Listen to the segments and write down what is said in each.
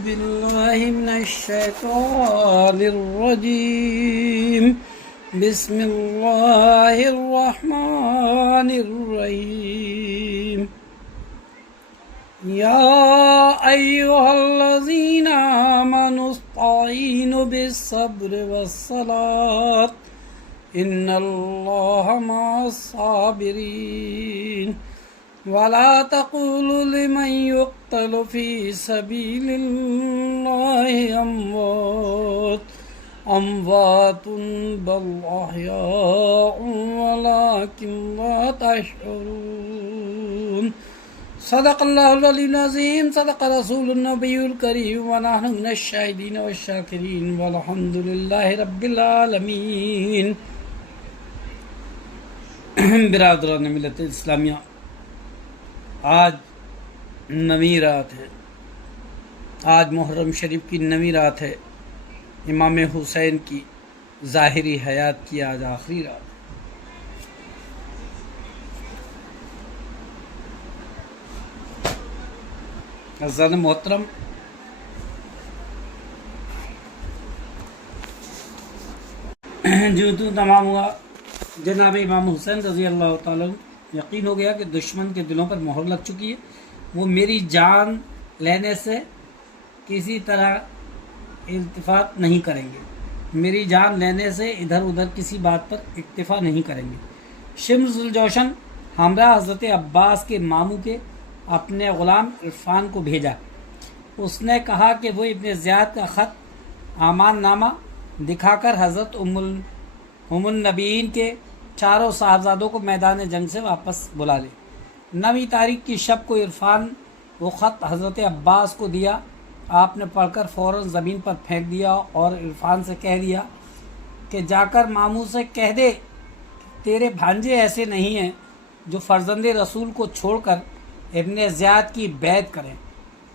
بالله من الشيطان الرجيم. بسم الله الرحمن الرحيم. يا أيها الذين آمنوا استعينوا بالصبر والصلاة إن الله مع الصابرين. ولا تقولوا لمن يقتل في سبيل الله أموات بل أحياء ولكن لا تشعرون. صدق الله العلي العظيم. صدق رسول النبي الكريم ونحن من الشاهدين والشاكرين والحمد لله رب العالمين. برادران ملت اسلامیہ، آج نویں رات ہے، آج محرم شریف کی نویں رات ہے، امام حسین کی ظاہری حیات کی آج آخری رات ہے۔ عزیزان محترم، جو تمام ہوا، جناب امام حسین رضی اللہ تعالیٰ یقین ہو گیا کہ دشمن کے دلوں پر مہر لگ چکی ہے، وہ میری جان لینے سے کسی طرح التفات نہیں کریں گے، میری جان لینے سے ادھر ادھر کسی بات پر اکتفا نہیں کریں گے۔ شمس الجوشن ہمراہ حضرت عباس کے ماموں کے اپنے غلام عرفان کو بھیجا۔ اس نے کہا کہ وہ ابن زیاد کا خط امان نامہ دکھا کر حضرت ام النبیین کے چاروں صاحبزادوں کو میدان جنگ سے واپس بلا لے۔ 9 تاریخ کی شب کو عرفان وہ خط حضرت عباس کو دیا۔ آپ نے پڑھ کر فوراً زمین پر پھینک دیا اور عرفان سے کہہ دیا کہ جا کر ماموں سے کہہ دے تیرے بھانجے ایسے نہیں ہیں جو فرزند رسول کو چھوڑ کر ابن زیاد کی بیعت کریں،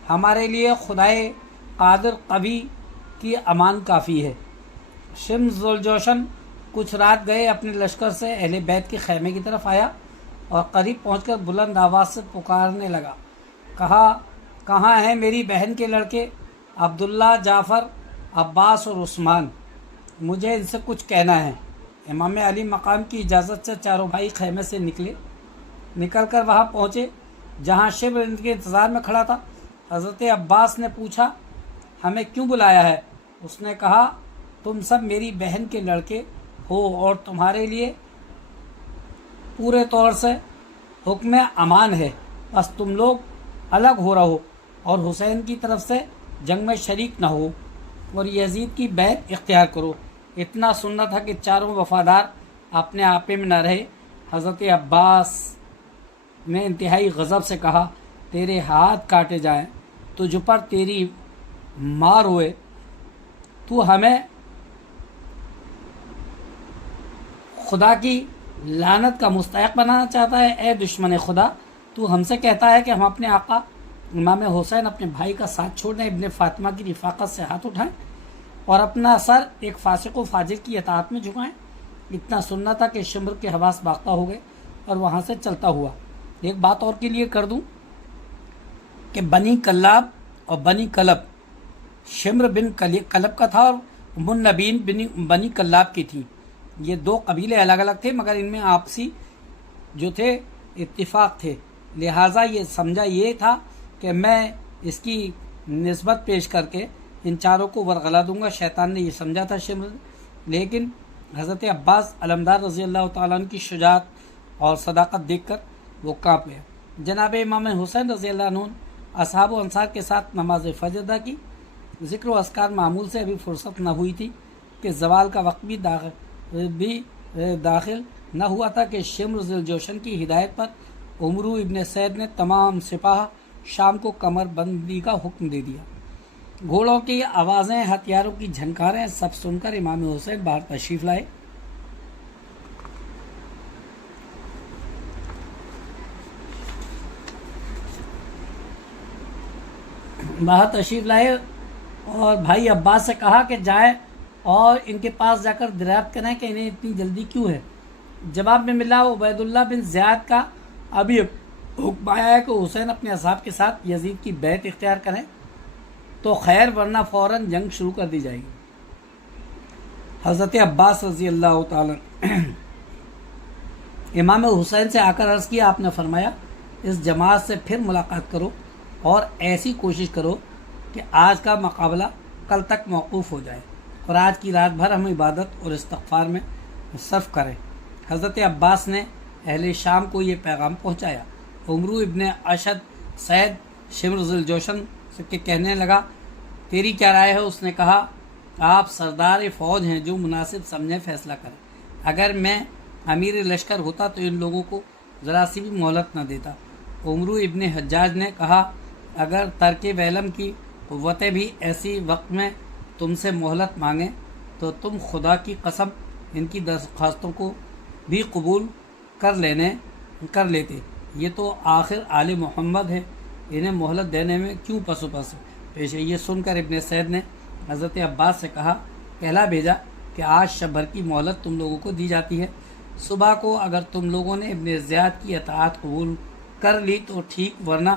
ہمارے لیے خدائے قادر قوی کی امان کافی ہے۔ شمس ذوالجوشن کچھ رات گئے اپنے لشکر سے اہل بیت کے خیمے کی طرف آیا اور قریب پہنچ کر بلند آواز سے پکارنے لگا، کہا کہاں ہیں میری بہن کے لڑکے عبداللہ، جعفر، عباس اور عثمان؟ مجھے ان سے کچھ کہنا ہے۔ امام علی مقام کی اجازت سے چاروں بھائی خیمے سے نکل کر وہاں پہنچے جہاں شبر ان کے انتظار میں کھڑا تھا۔ حضرت عباس نے پوچھا ہمیں کیوں بلایا ہے؟ اس نے کہا تم سب میری بہن کے لڑکے ہو اور تمہارے لیے پورے طور سے حکم امان ہے، بس تم لوگ الگ ہو رہو اور حسین کی طرف سے جنگ میں شریک نہ ہو اور یزید کی بیعت اختیار کرو۔ اتنا سننا تھا کہ چاروں وفادار اپنے آپے میں نہ رہے۔ حضرت عباس نے انتہائی غضب سے کہا تیرے ہاتھ کاٹے جائیں، تجھ پر تیری ماں روئے، تو ہمیں خدا کی لعنت کا مستحق بنانا چاہتا ہے؟ اے دشمن خدا، تو ہم سے کہتا ہے کہ ہم اپنے آقا امام حسین اپنے بھائی کا ساتھ چھوڑنے، ابن فاطمہ کی رفاقت سے ہاتھ اٹھائیں اور اپنا سر ایک فاسق و فاجر کی اطاعت میں جھکائیں۔ اتنا سننا تھا کہ شمر کے حواس باختہ ہو گئے اور وہاں سے چلتا ہوا۔ ایک بات اور کے لیے کر دوں کہ بنی کلاب اور بنی کلب، شمر بن کلب کا تھا اور ام النبیین بنی کلاب کی تھی۔ یہ 2 قبیلے الگ الگ تھے مگر ان میں آپسی جو تھے اتفاق تھے، لہٰذا یہ سمجھا یہ تھا کہ میں اس کی نسبت پیش کر کے ان چاروں کو ورغلا دوں گا۔ شیطان نے یہ سمجھا تھا شمر، لیکن حضرت عباس علمدار رضی اللہ تعالیٰ عنہ کی شجاعت اور صداقت دیکھ کر وہ کانپ گیا۔ جناب امام حسین رضی اللہ عنہ اصحاب و انصار کے ساتھ نماز فجر ادا کی۔ ذکر و اذکار معمول سے ابھی فرصت نہ ہوئی تھی کہ زوال کا وقت بھی داخل نہ ہوا تھا کہ شمر ذوالجوشن کی ہدایت پر عمرو ابن سید نے تمام سپاہ شام کو کمر بندی کا حکم دے دیا۔ گھوڑوں کی آوازیں، ہتھیاروں کی جھنکاریں سب سن کر امام حسین باہر تشریف لائے۔ اور بھائی عباس سے کہا کہ جائیں اور ان کے پاس جا کر دریافت کریں کہ انہیں اتنی جلدی کیوں ہے۔ جواب میں ملا عبید اللہ بن زیاد کا ابھی حکم آیا ہے کہ حسین اپنے اصحاب کے ساتھ یزید کی بیعت اختیار کریں۔ تو خیر ورنہ فوراً جنگ شروع کر دی جائے گی۔ حضرت عباس رضی اللہ تعالی امام حسین سے آ کر عرض کیا، آپ نے فرمایا اس جماعت سے پھر ملاقات کرو اور ایسی کوشش کرو کہ آج کا مقابلہ کل تک موقوف ہو جائے اور آج کی رات بھر ہم عبادت اور استغفار میں صرف کریں۔ حضرت عباس نے اہل شام کو یہ پیغام پہنچایا۔ عمرو ابن اشد سید شمر ذی الجوشن کے کہنے لگا، تیری کیا رائے ہے؟ اس نے کہا، آپ سردار فوج ہیں، جو مناسب سمجھیں فیصلہ کریں۔ اگر میں امیر لشکر ہوتا تو ان لوگوں کو ذرا سی بھی مہلت نہ دیتا۔ عمرو ابن حجاج نے کہا، اگر ترک ویلم کی قوتیں بھی ایسی وقت میں تم سے مہلت مانگیں تو تم خدا کی قسم ان کی درخواستوں کو بھی قبول کر لیتے۔ یہ تو آخر آل محمد ہے، انہیں مہلت دینے میں کیوں پسو پس پیش ہے؟ یہ سن کر ابن سعد نے حضرت عباس سے کہا، کہلا بھیجا کہ آج شب بھر کی مہلت تم لوگوں کو دی جاتی ہے، صبح کو اگر تم لوگوں نے ابن زیاد کی اطاعت قبول کر لی تو ٹھیک، ورنہ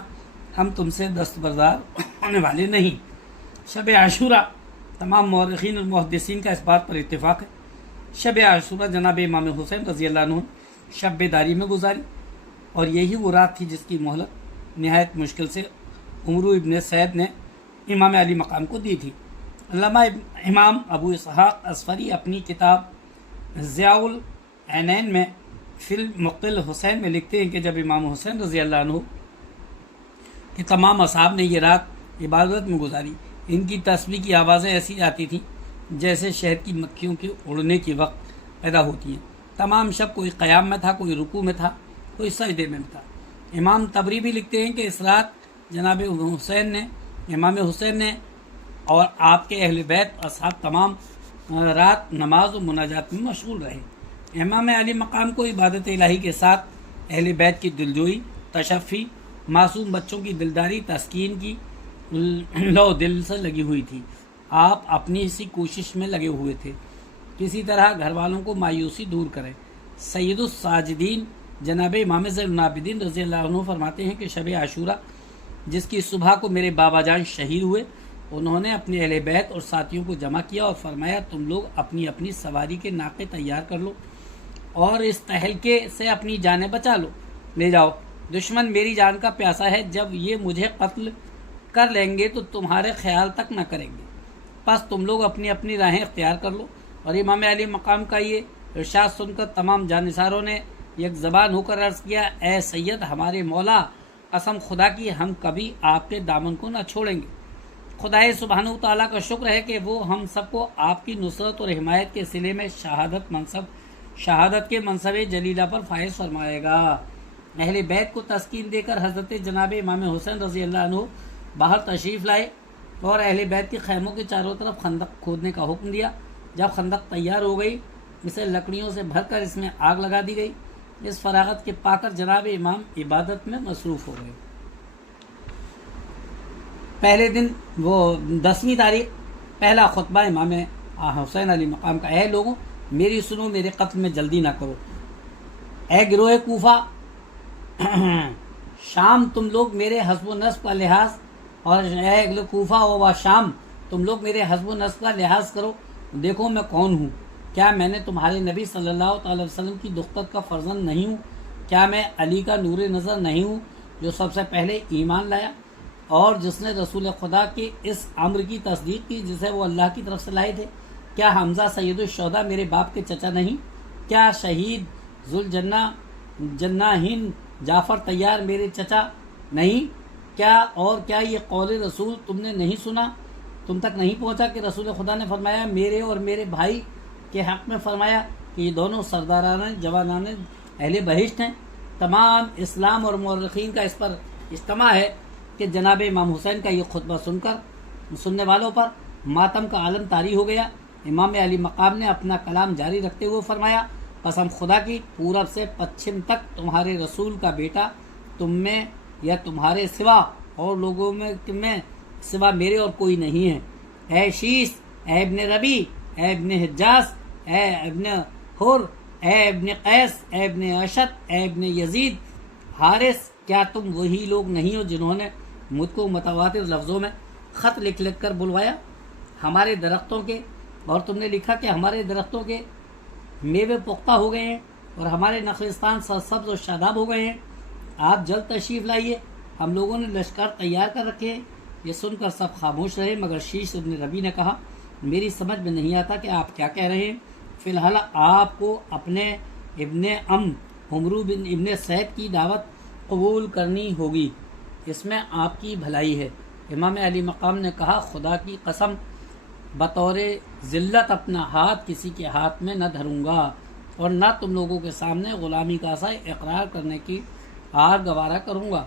ہم تم سے دستبردار ہونے والے نہیں۔ شب عاشورہ تمام مورخین اور محدثین کا اس بات پر اتفاق ہے۔ شب عاشورہ جناب امام حسین رضی اللہ عنہ شب بیداری میں گزاری، اور یہی وہ رات تھی جس کی مہلت نہایت مشکل سے عمرو ابن سعد نے امام علی مقام کو دی تھی۔ علامہ امام ابو اسحاق اصفری اپنی کتاب ضیاء العینین میں فی المقتل حسین میں لکھتے ہیں کہ جب امام حسین رضی اللہ عنہ کہ تمام اصحاب نے یہ رات عبادت میں گزاری، ان کی تسبیح کی آوازیں ایسی آتی تھیں جیسے شہد کی مکھیوں کے اڑنے کی وقت پیدا ہوتی ہیں۔ تمام شب کوئی قیام میں تھا، کوئی رکوع میں تھا، کوئی سجدے میں تھا۔ امام طبری بھی لکھتے ہیں کہ اس رات جناب امام حسین نے اور آپ کے اہل بیت اصحاب تمام رات نماز و مناجات میں مشغول رہے۔ امام علی مقام کو عبادت الہی کے ساتھ اہل بیت کی دلجوئی، تشفی، معصوم بچوں کی دلداری، تسکین کی لو دل سے لگی ہوئی تھی۔ آپ اپنی اسی کوشش میں لگے ہوئے تھے، کسی طرح گھر والوں کو مایوسی دور کریں۔ سید الساجدین جناب امام زین العابدین رضی اللہ عنہ فرماتے ہیں کہ شب عاشورہ جس کی صبح کو میرے بابا جان شہید ہوئے، انہوں نے اپنے اہل بیت اور ساتھیوں کو جمع کیا اور فرمایا، تم لوگ اپنی اپنی سواری کے ناقے تیار کر لو اور اس تہلکے سے اپنی جانیں بچا لے جاؤ۔ دشمن میری جان کا پیاسا ہے، جب یہ مجھے قتل کر لیں گے تو تمہارے خیال تک نہ کریں گے، پس تم لوگ اپنی اپنی راہیں اختیار کر لو۔ اور امام علی مقام کا یہ ارشاد سن کر تمام جانثاروں نے یک زبان ہو کر عرض کیا، اے سید ہمارے مولا، قسم خدا کی ہم کبھی آپ کے دامن کو نہ چھوڑیں گے۔ خدائے سبحانہ تعالیٰ کا شکر ہے کہ وہ ہم سب کو آپ کی نصرت اور حمایت کے صلے میں شہادت کے منصب جلیلہ پر فائز فرمائے گا۔ اہل بیت کو تسکین دے کر حضرت جناب امام حسین رضی اللہ عنہ باہر تشریف لائے اور اہل بیت کے خیموں کے چاروں طرف خندق کھودنے کا حکم دیا۔ جب خندق تیار ہو گئی، اسے لکڑیوں سے بھر کر اس میں آگ لگا دی گئی۔ اس فراغت کے پا کر جناب امام عبادت میں مصروف ہو گئے۔ پہلے دن وہ 10ویں تاریخ پہلا خطبہ امام حسین علی مقام کا، اے لوگوں میری سنو، میرے قتل میں جلدی نہ کرو۔ اے گروہ کوفہ، شام تم لوگ میرے حسب و نسب کا لحاظ، اور اے کوفہ و شام تم لوگ میرے حسب و نسب کا لحاظ کرو۔ دیکھو میں کون ہوں، کیا میں نے تمہارے نبی صلی اللہ تعالی وسلم کی دختر کا فرزند نہیں ہوں؟ کیا میں علی کا نور نظر نہیں ہوں جو سب سے پہلے ایمان لایا اور جس نے رسول خدا کے اس امر کی تصدیق کی جسے وہ اللہ کی طرف سے لائے تھے؟ کیا حمزہ سید الشہداء میرے باپ کے چچا نہیں؟ کیا شہید ذوالجناحین جعفر طیار میرے چچا نہیں؟ کیا یہ قول رسول تم نے نہیں سنا، تم تک نہیں پہنچا کہ رسول خدا نے فرمایا، میرے اور میرے بھائی کے حق میں فرمایا کہ یہ دونوں سرداران جوانان اہل بہشت ہیں۔ تمام اسلام اور مورخین کا اس پر اجتماع ہے کہ جناب امام حسین کا یہ خطبہ سننے والوں پر ماتم کا عالم طاری ہو گیا۔ امام علی مقام نے اپنا کلام جاری رکھتے ہوئے فرمایا، قسم خدا کی پورب سے پچھم تک تمہارے رسول کا بیٹا تم میں یا تمہارے سوا اور لوگوں میں سوا میرے اور کوئی نہیں ہے۔ اے شیس، اے ابن ربی، اے ابن حجاز، اے ابن حر، اے ابن قیس، اے ابن اشد، اے ابن یزید حارث، کیا تم وہی لوگ نہیں ہو جنہوں نے مجھ کو متواتر لفظوں میں خط لکھ لکھ کر بلوایا ہمارے درختوں کے، اور تم نے لکھا کہ ہمارے درختوں کے میوے پختہ ہو گئے ہیں اور ہمارے نخلستان سرسبز و شاداب ہو گئے ہیں، آپ جلد تشریف لائیے، ہم لوگوں نے لشکر تیار کر رکھے ہیں۔ یہ سن کر سب خاموش رہے، مگر شیش ابن ربی نے کہا میری سمجھ میں نہیں آتا کہ آپ کیا کہہ رہے ہیں، فی الحال آپ کو اپنے ابن عمرو بن ابن سعد کی دعوت قبول کرنی ہوگی، اس میں آپ کی بھلائی ہے۔ امام علی مقام نے کہا خدا کی قسم بطور ذلت اپنا ہاتھ کسی کے ہاتھ میں نہ دھروں گا اور نہ تم لوگوں کے سامنے غلامی کا سا اقرار کرنے کی آر گوارا کروں گا۔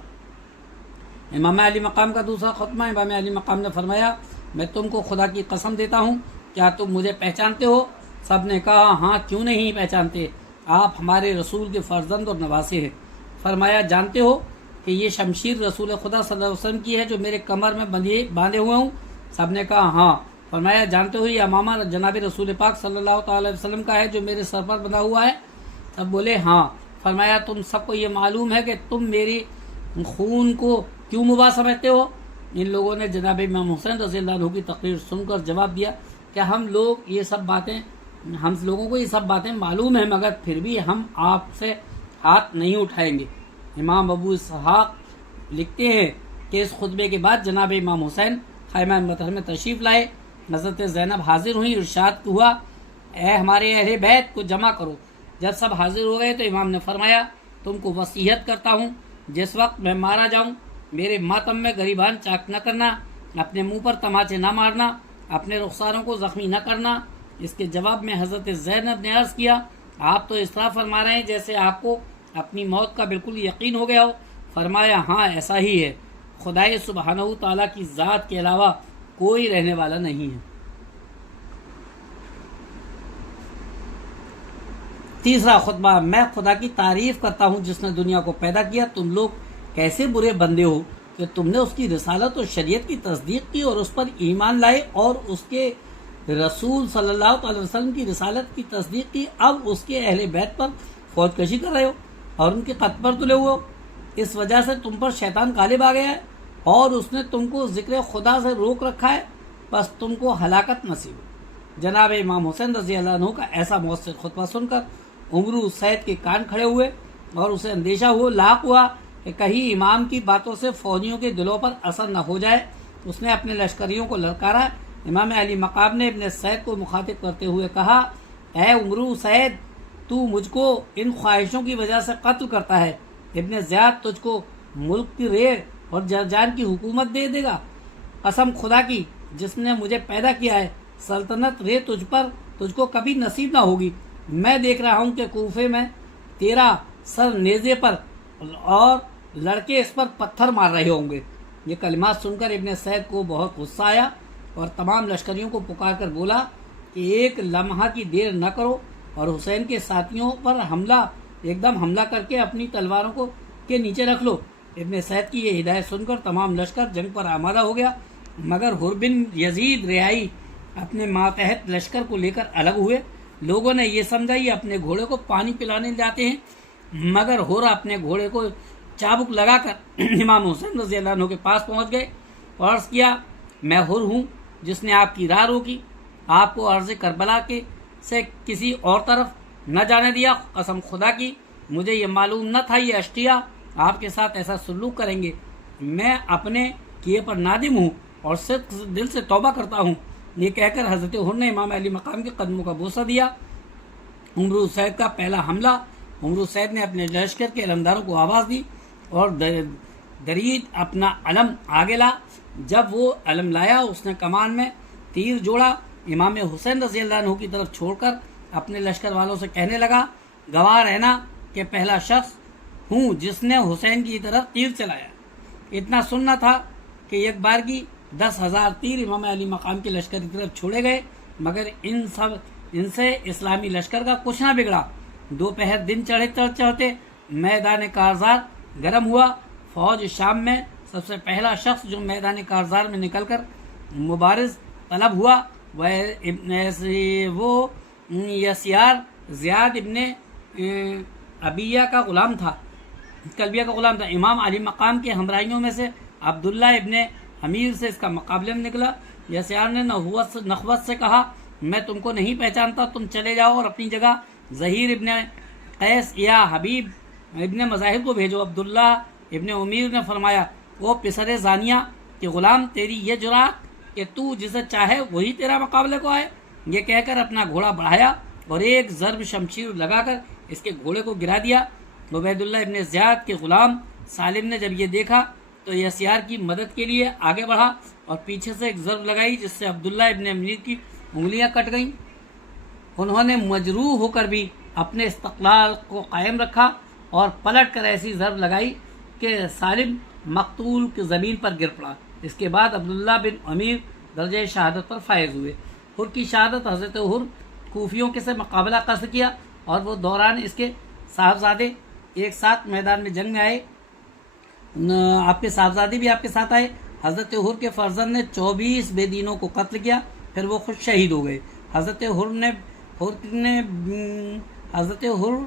امام علی مقام کا دوسرا خطبہ، امام علی مقام نے فرمایا میں تم کو خدا کی قسم دیتا ہوں، کیا تم مجھے پہچانتے ہو؟ سب نے کہا ہاں، کیوں نہیں پہچانتے، آپ ہمارے رسول کے فرزند اور نواسے ہیں۔ فرمایا جانتے ہو کہ یہ شمشیر رسول خدا صلی اللہ علیہ وسلم کی ہے جو میرے کمر میں باندھے ہوئے ہوں؟ سب نے کہا ہاں۔ فرمایا جانتے ہو یہ امامہ جناب رسول پاک صلی اللہ تعالی علیہ وسلم کا ہے جو میرے سر پر بندھا ہوا ہے؟ سب بولے ہاں۔ فرمایا تم سب کو یہ معلوم ہے کہ تم میری خون کو کیوں مباح سمجھتے ہو؟ ان لوگوں نے جناب امام حسین رضی اللہ عنہ کی تقریر سن کر جواب دیا کہ ہم لوگوں کو یہ سب باتیں معلوم ہیں، مگر پھر بھی ہم آپ سے ہاتھ نہیں اٹھائیں گے۔ امام ابو اسحاق لکھتے ہیں کہ اس خطبے کے بعد جناب امام حسین خیمہ مطہر میں تشریف لائے، حضرت زینب حاضر ہوئی، ارشاد ہوا اے ہمارے اہل بیت کو جمع کرو۔ جب سب حاضر ہو گئے تو امام نے فرمایا تم کو وصیت کرتا ہوں جس وقت میں مارا جاؤں میرے ماتم میں گریبان چاک نہ کرنا، اپنے منہ پر تماچے نہ مارنا، اپنے رخساروں کو زخمی نہ کرنا۔ اس کے جواب میں حضرت زینب نے عرض کیا آپ تو اس طرح فرما رہے ہیں جیسے آپ کو اپنی موت کا بالکل یقین ہو گیا ہو۔ فرمایا ہاں ایسا ہی ہے، خدائے سبحانہ تعالیٰ کی ذات کے علاوہ کوئی رہنے والا نہیں ہے۔ تیسرا خطبہ، میں خدا کی تعریف کرتا ہوں جس نے دنیا کو پیدا کیا، تم لوگ کیسے برے بندے ہو کہ تم نے اس کی رسالت اور شریعت کی تصدیق کی اور اس پر ایمان لائے اور اس کے رسول صلی اللہ علیہ وسلم کی رسالت کی تصدیق کی، اب اس کے اہل بیت پر فوج کشی کر رہے ہو اور ان کے قتل پر تلے ہوئے ہو۔ اس وجہ سے تم پر شیطان غالب آ گیا ہے اور اس نے تم کو ذکر خدا سے روک رکھا ہے، بس تم کو ہلاکت نصیب ہو۔ جناب امام حسین رضی اللہ عنہ کا ایسا مؤثر خطبہ سن کر عمرو سعد کے کان کھڑے ہوئے اور اسے اندیشہ لاحق ہوا کہ کہیں امام کی باتوں سے فوجیوں کے دلوں پر اثر نہ ہو جائے۔ اس نے اپنے لشکریوں کو للکارا۔ امام علی مقام نے ابن سعد کو مخاطب کرتے ہوئے کہا اے عمرو سعد، تو مجھ کو ان خواہشوں کی وجہ سے قتل کرتا ہے، ابن زیاد تجھ کو ملک کی ریڑھ اور جان کی حکومت دے دے گا۔ قسم خدا کی جس نے مجھے پیدا کیا ہے، سلطنت رے تجھ کو کبھی نصیب نہ ہوگی۔ میں دیکھ رہا ہوں کہ کوفے میں تیرا سر نیزے پر اور لڑکے اس پر پتھر مار رہے ہوں گے۔ یہ کلمات سن کر ابن سعد کو بہت غصہ آیا اور تمام لشکریوں کو پکار کر بولا کہ ایک لمحہ کی دیر نہ کرو اور حسین کے ساتھیوں پر ایک دم حملہ کر کے اپنی تلواروں کو کے نیچے رکھ لو۔ ابن سعد کی یہ ہدایت سن کر تمام لشکر جنگ پر آمادہ ہو گیا، مگر حر بن یزید رہائی اپنے ماتحت لشکر کو لے کر الگ ہوئے۔ لوگوں نے یہ سمجھا یہ اپنے گھوڑے کو پانی پلانے جاتے ہیں، مگر حر اپنے گھوڑے کو چابک لگا کر امام حسین رضی اللہ عنہ کے پاس پہنچ گئے اور عرض کیا میں حر ہوں جس نے آپ کی راہ روکی، آپ کو عرض کربلا سے کسی اور طرف نہ جانے دیا۔ قسم خدا کی مجھے یہ معلوم نہ تھا یہ اشقیا آپ کے ساتھ ایسا سلوک کریں گے۔ میں اپنے کیے پر نادم ہوں اور صدق دل سے توبہ کرتا ہوں۔ یہ کہہ کر حضرت حر نے امام علی مقام کے قدموں کا بوسہ دیا۔ عمرو سعد کا پہلا حملہ، عمرو سعد نے اپنے لشکر کے علمداروں کو آواز دی اور درید اپنا علم آگے لا۔ جب وہ علم لایا اس نے کمان میں تیر جوڑا، امام حسین رضی اللہ عنہ کی طرف چھوڑ کر اپنے لشکر والوں سے کہنے لگا گواہ رہنا کہ پہلا شخص ہوں جس نے حسین کی طرف تیر چلایا۔ اتنا سننا تھا کہ ایک بار کی 10,000 تیر امام علی مقام کے لشکر کی طرف چھوڑے گئے، مگر ان سے اسلامی لشکر کا کچھ نہ بگڑا۔ دوپہر دن چڑھتے میدان کارزار گرم ہوا۔ فوج شام میں سب سے پہلا شخص جو میدان کارزار میں نکل کر مبارز طلب ہوا وہ یسیار زیاد ابن ابیہ کا غلام تھا، کلبیہ کا غلام تھا۔ امام علی مقام کے ہمراہیوں میں سے عبداللہ ابن امیر سے اس کا مقابلے میں نکلا۔ یسیار نے نخوت سے کہا میں تم کو نہیں پہچانتا، تم چلے جاؤ اور اپنی جگہ ظہیر ابن قیس یا حبیب ابن مظاہر کو بھیجو۔ عبداللہ ابن امیر نے فرمایا وہ پسر زانیہ کہ غلام تیری یہ جرات کہ تو جسے چاہے وہی تیرا مقابلے کو آئے۔ یہ کہہ کر اپنا گھوڑا بڑھایا اور ایک ضرب شمشیر لگا کر اس کے گھوڑے کو گرا دیا۔ عبید اللہ ابن زیاد کے غلام سالم نے جب یہ دیکھا تو یسیار کی مدد کے لیے آگے بڑھا اور پیچھے سے ایک ضرب لگائی جس سے عبداللہ ابن امیر کی انگلیاں کٹ گئیں۔ انہوں نے مجروح ہو کر بھی اپنے استقلال کو قائم رکھا اور پلٹ کر ایسی ضرب لگائی کہ سالم مقتول کی زمین پر گر پڑا۔ اس کے بعد عبداللہ بن امیر درجہ شہادت پر فائز ہوئے۔ حر کی شہادت حضرت حر کوفیوں کے سے مقابلہ قصد کیا اور وہ دوران اس کے صاحبزادے ایک ساتھ میدان میں جنگ میں آئے، آپ کے صاحبزادے بھی آپ کے ساتھ آئے۔ حضرت حر کے فرزند نے 24 بے دینوں کو قتل کیا، پھر وہ خود شہید ہو گئے۔ حضرت حر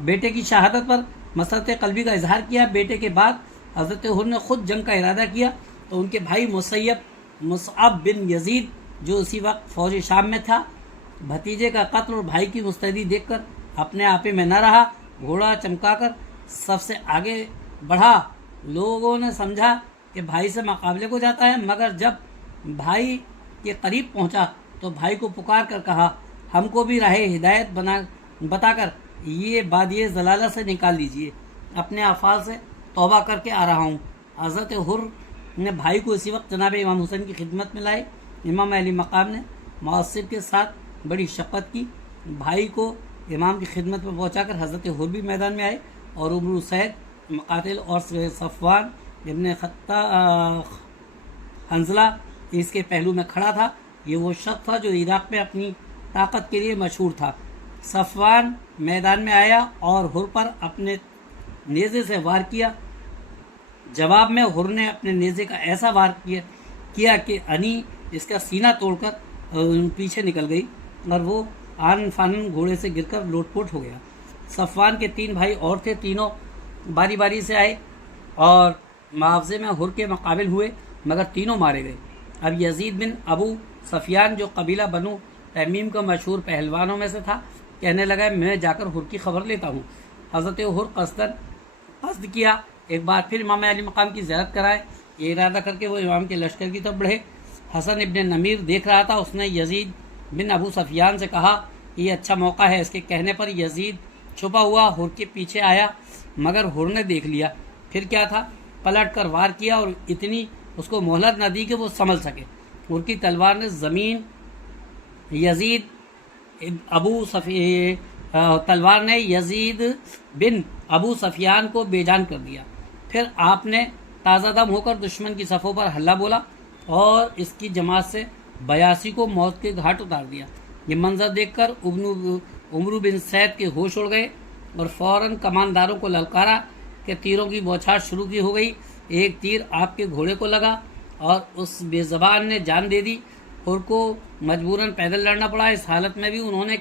بیٹے کی شہادت پر مسرت قلبی کا اظہار کیا۔ بیٹے کے بعد حضرت حر نے خود جنگ کا ارادہ کیا تو ان کے بھائی مصعب بن یزید جو اسی وقت فوج شام میں تھا، بھتیجے کا قتل اور بھائی کی مستعدی دیکھ کر اپنے آپے میں نہ رہا، گھوڑا چمکا کر سب سے آگے بڑھا۔ لوگوں نے سمجھا کہ بھائی سے مقابلے کو جاتا ہے، مگر جب بھائی کے قریب پہنچا تو بھائی کو پکار کر کہا ہم کو بھی راہ ہدایت بتا کر یہ بادیے ضلالہ سے نکال لیجئے، اپنے افعال سے توبہ کر کے آ رہا ہوں۔ حضرت حر نے بھائی کو اسی وقت جناب امام حسین کی خدمت میں لائے۔ امام علی مقام نے معصب کے ساتھ بڑی شفقت کی، بھائی کو امام کی خدمت میں پہنچا کر حضرت حر بھی میدان میں آئے اور عمر سید مقاتل اور صفوان ابن حنظلہ اس کے پہلو میں کھڑا تھا۔ یہ وہ شخص تھا جو عراق میں اپنی طاقت کے لیے مشہور تھا۔ صفوان میدان میں آیا اور حر پر اپنے نیزے سے وار کیا۔ جواب میں حر نے اپنے نیزے کا ایسا وار کیا کہ انی اس کا سینہ توڑ کر پیچھے نکل گئی اور وہ آن فانن گھوڑے سے گر کر لوٹ پوٹ ہو گیا۔ صفوان کے 3 بھائی اور تھے، تینوں باری باری سے آئے اور معاوضے میں حر کے مقابل ہوئے، مگر تینوں مارے گئے۔ اب یزید بن ابو سفیان جو قبیلہ بنو تمیم کا مشہور پہلوانوں میں سے تھا کہنے لگا میں جا کر حر کی خبر لیتا ہوں۔ حضرت حر قصد کیا ایک بار پھر امام علی مقام کی زیارت کرائے، یہ ارادہ کر کے وہ امام کے لشکر کی طرف بڑھے۔ حسن ابن نمیر دیکھ رہا تھا، اس نے یزید بن ابو سفیان سے کہا یہ اچھا موقع ہے۔ اس کے کہنے پر یزید چھپا ہوا حر کے پیچھے آیا، مگر حر نے دیکھ لیا، پھر کیا تھا پلٹ کر وار کیا اور اتنی اس کو مہلت نہ دی کہ وہ سنبھل سکے۔ حر کی تلوار نے یزید بن ابو سفیان کو بے جان کر دیا۔ پھر آپ نے تازہ دم ہو کر دشمن کی صفوں پر حلہ بولا اور اس کی جماعت سے 82 کو موت کے گھاٹ اتار دیا۔ یہ منظر دیکھ کر عمرو بن سید کے ہوش اڑ گئے اور فوراً کمانداروں کو للکارا کہ تیروں کی بوچھار شروع کی ہو گئی۔ ایک تیر آپ کے گھوڑے کو لگا اور اس بے زبان نے جان دے دی۔ حر کو مجبوراً پیدل لڑنا پڑا۔ اس حالت میں بھی انہوں نے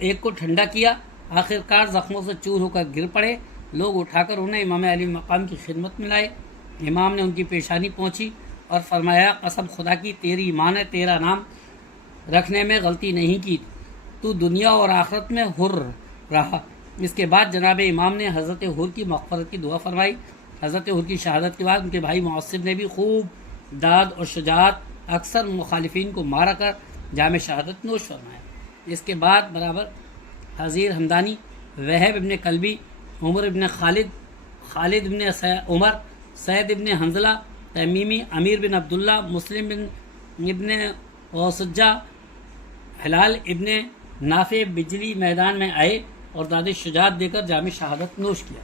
ایک کو ٹھنڈا کیا، آخرکار زخموں سے چور ہو کر گر پڑے۔ لوگ اٹھا کر انہیں امام علی مقام کی خدمت میں لائے۔ امام نے ان کی پیشانی پہنچی اور فرمایا قسم خدا کی تیری ماں نے تیرا نام رکھنے میں غلطی نہیں کی، تو دنیا اور آخرت میں حر رہا۔ اس کے بعد جناب امام نے حضرت حر کی مغفرت کی دعا فرمائی۔ حضرت حر کی شہادت کے بعد ان کے بھائی معصب نے بھی خوب داد اور شجاعت اکثر مخالفین کو مارا کر جام شہادت نوش فرمایا۔ اس کے بعد برابر حزیر حمدانی، وہب ابن کلبی، عمر ابن خالد ابن عمر، سید ابن حنظلہ تمیمی، امیر بن عبداللہ، مسلم ابن اوسجہ، ہلال ابن نافع بجلی میدان میں آئے اور داد شجاعت دے کر جام شہادت نوش کیا۔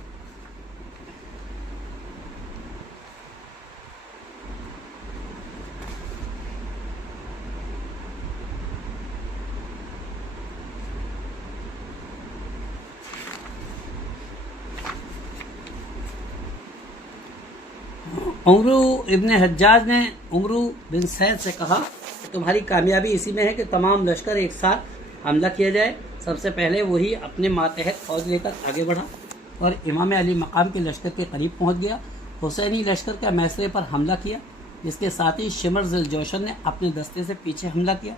عمرو ابن حجاج نے عمرو بن سید سے کہا تمہاری کامیابی اسی میں ہے کہ تمام لشکر ایک ساتھ حملہ کیا جائے۔ سب سے پہلے وہی اپنے ماتحت فوج لے کر آگے بڑھا اور امام علی مقام کے لشکر کے قریب پہنچ گیا حسینی لشکر کا میسرے پر حملہ کیا، جس کے ساتھ ہی شمر ذی الجوشن نے اپنے دستے سے پیچھے حملہ کیا۔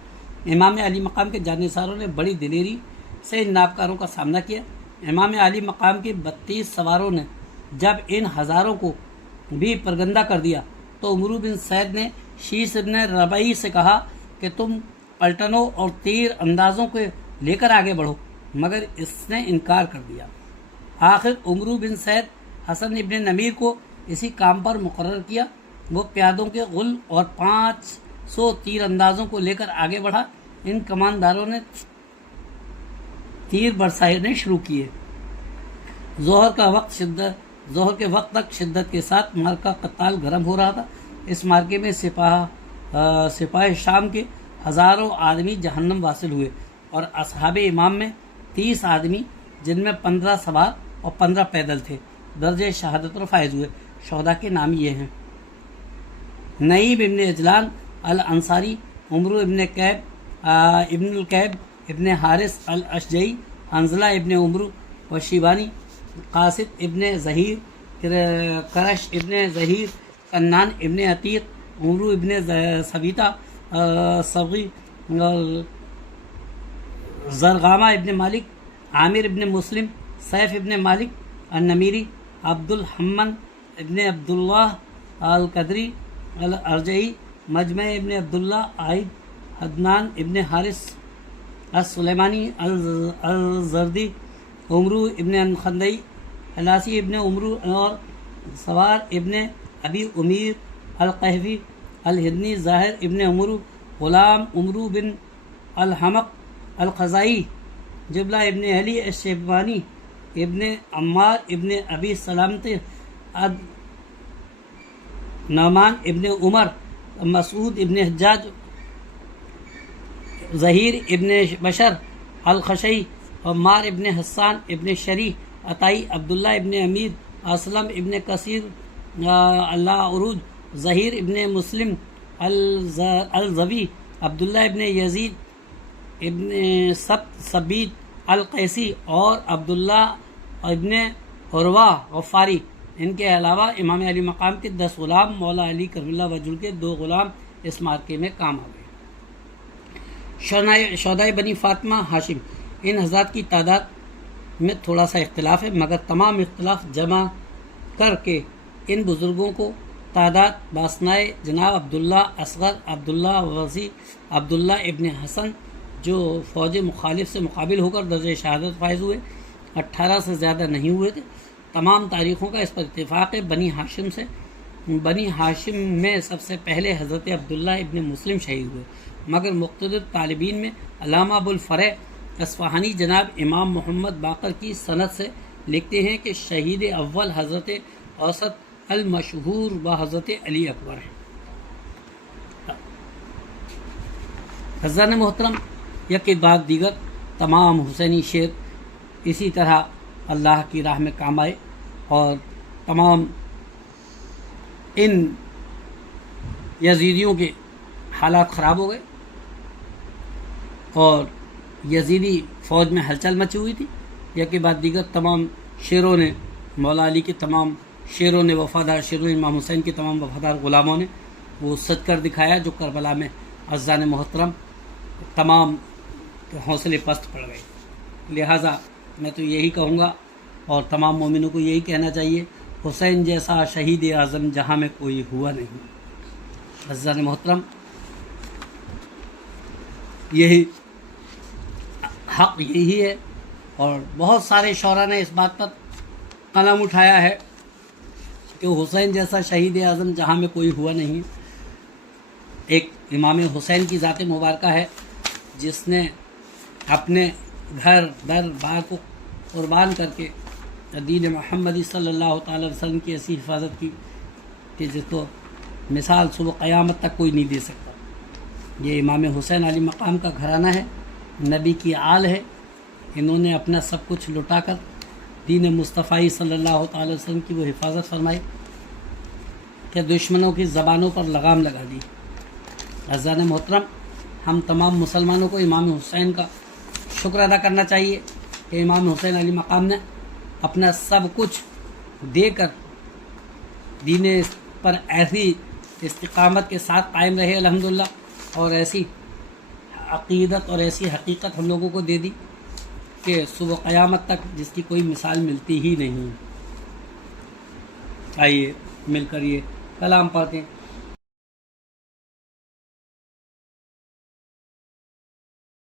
امام علی مقام کے جانثاروں نے بڑی دلیری سے ان نابکاروں کا سامنا کیا۔ امام علی مقام کے 32 سواروں نے جب ان ہزاروں کو بھی پرگندہ کر دیا تو عمرو بن سعد نے شیس ابن ربعی سے کہا کہ تم پلٹنوں اور تیر اندازوں کو لے کر آگے بڑھو، مگر اس نے انکار کر دیا۔ آخر عمرو بن سعد حسن ابن نمیر کو اسی کام پر مقرر کیا۔ وہ پیادوں کے غل اور 500 تیر اندازوں کو لے کر آگے بڑھا۔ ان کمانداروں نے تیر برسانے شروع کیے۔ ظہر کے وقت تک شدت کے ساتھ مارکہ قتال گرم ہو رہا تھا۔ اس مارکے میں سپاہ شام کے ہزاروں آدمی جہنم واصل ہوئے اور اصحاب امام میں 30 آدمی، جن میں 15 سوار اور 15 پیدل تھے، درجہ شہادت پر فائز ہوئے۔ شہداء کے نام یہ ہیں: نعیم ابن اجلان الانصاری، عمرو ابن الکیب ابن حارث الاشجعی، حنظلہ ابن عمرو وشیبانی، قاسد ابن ظہیر، کرش ابن ظہیر، کنان ابن عتیق، عمرو ابن ثبیتہ صبغی، زرغامہ ابن مالک، عامر ابن مسلم، سیف ابن مالک النمیری، عبد الحمن ابن عبداللہ القدری الارجعی، مجمع ابن عبداللہ عائد، عدنان ابن حارث السلیمانی الزردی، عمرو ابن الخندئی، علاسی ابن عمرو اور سوار ابن ابی امیر القحفی الہدنی، ظاہر ابن عمرو، غلام عمرو بن الحمق الخزائی، جبلہ ابن علی الشیبانی، ابن عمار ابن ابی سلامت، نعمان ابن عمر، مسعود ابن حجاج، ظہیر ابن بشر الخشعی، عمار ابن حسان ابن شریح، عطائی، عبداللہ ابن امیر، اسلم ابن کثیر اللہ عروج، ظہیر ابن مسلم الزوی، عبداللہ ابن یزید ابن سبیت القیسی اور عبداللہ ابن عروہ غفاری۔ ان کے علاوہ امام علی مقام کے 10 غلام، مولا علی کرم اللہ وجہ کے 2 غلام اس مارکے میں کام آ گئے۔ شہدائے بنی فاطمہ ہاشم، ان حضرات کی تعداد میں تھوڑا سا اختلاف ہے، مگر تمام اختلاف جمع کر کے ان بزرگوں کو تعداد باسنائے جناب عبداللہ اصغر، عبداللہ وسیع، عبداللہ ابن حسن، جو فوج مخالف سے مقابل ہو کر درجہ شہادت فائز ہوئے، 18 سے زیادہ نہیں ہوئے تھے۔ تمام تاریخوں کا اس پر اتفاق ہے۔ بنی ہاشم میں سب سے پہلے حضرت عبداللہ ابن مسلم شہید ہوئے، مگر مقتدر طالبین میں علامہ ابوالفرح اصفہانی جناب امام محمد باقر کی سند سے لکھتے ہیں کہ شہید اول حضرت اوسط المشہور و حضرت علی اکبر ہیں۔ حضرات محترم، یک بعد دیگر تمام حسینی شعر اسی طرح اللہ کی راہ میں کام آئے اور تمام ان یزیدیوں کے حالات خراب ہو گئے اور یزیدی فوج میں ہلچل مچی ہوئی تھی۔ یک بعد دیگر تمام شیروں نے، مولا علی کے تمام شیروں نے، وفادار شیروں، امام حسین کے تمام وفادار غلاموں نے وہ سچ کر دکھایا جو کربلا میں عزیزان محترم تمام حوصلے پست پڑ گئے۔ لہٰذا میں تو یہی کہوں گا اور تمام مومنوں کو یہی کہنا چاہیے، حسین جیسا شہید اعظم جہاں میں کوئی ہوا نہیں۔ عزیزان محترم، یہی حق یہی ہے، اور بہت سارے شعراء نے اس بات پر قلم اٹھایا ہے کہ حسین جیسا شہید اعظم جہاں میں کوئی ہوا نہیں۔ ایک امام حسین کی ذات مبارکہ ہے جس نے اپنے گھر در بار کو قربان کر کے دین محمدی صلی اللہ تعالی وسلم کی ایسی حفاظت کی کہ جس کو مثال صبح قیامت تک کوئی نہیں دے سکتا۔ یہ امام حسین علی مقام کا گھرانہ ہے، نبی کی آل ہے۔ انہوں نے اپنا سب کچھ لٹا کر دین مصطفی صلی اللہ تعالی وسلم کی وہ حفاظت فرمائی کہ دشمنوں کی زبانوں پر لگام لگا دی۔ عزیزان محترم، ہم تمام مسلمانوں کو امام حسین کا شکر ادا کرنا چاہیے کہ امام حسین علی مقام نے اپنا سب کچھ دے کر دین پر ایسی استقامت کے ساتھ قائم رہے الحمدللہ، اور ایسی عقیدت اور ایسی حقیقت ہم لوگوں کو دے دی کہ صبح قیامت تک جس کی کوئی مثال ملتی ہی نہیں۔ آئیے مل کر یہ کلام پڑھتے ہیں۔